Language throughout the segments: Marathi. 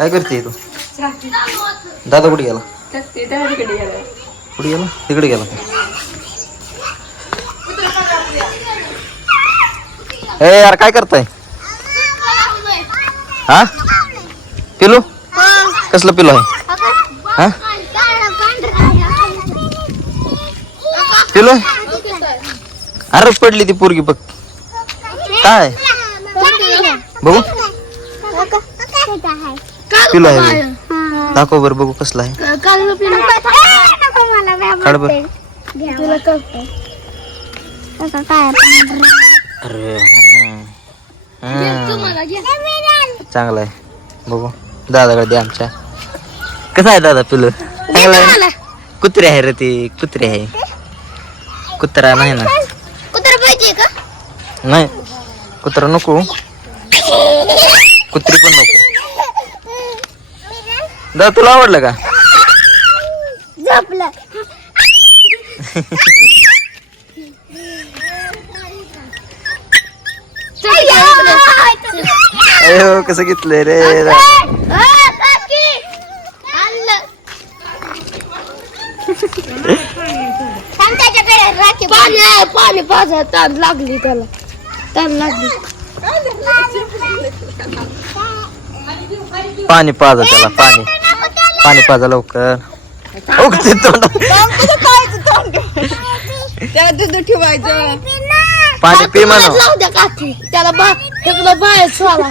काय करते तू? दादा कुठे गेला? कुठे गेला? तिकडे गेला ए यार काय करताय? हा? पिलो कसलं पिलो आहे? हा? पिलो अरे पडली ती पोरगी बघ. काय? बघू. पिलू आहे बघ. दाखव बरं बघू कसलं आहे. काढ बरं. अरे हं. हं. चांगलं आहे. बघू. दादाकडे दे आमच्या. कसं आहे दादा पिलू? चांगलं आहे? कुत्रे आहे रे ते कुत्रे आहे. कुत्रा नाही ना? कुत्र पाहिजे का? नाही. कुत्रा नको. कुत्री पण नको. दादा तुला आवडलं का? झोपलं अयो कसं घेतलंय रे पाणी पाणी पाजा ताण लागली त्याला. ताण लागली. पाणी पाजा त्याला पाणी. पाणी पाजा लवकर. त्याला दूध ठेवायचं. पाणी पी म्हणू. त्याला बा तिकडं बाहेर सोडा.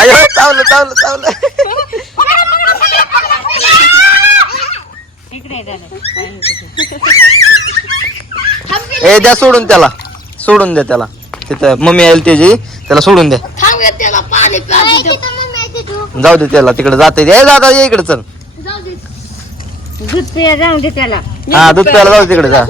अयो चावलं चावलं चावलं. ए द्या सोडून त्याला. सोडून द्या त्याला. तिथं मम्मी येईल त्याची. त्याला सोडून द्या. थांब त्याला पाणी जाऊ दे त्याला तिकडे जाते ए दादा ये इकडे चल. दूध पिया जाऊ दे त्याला. हा दूध प्यायला जाऊ दे तिकडे जा.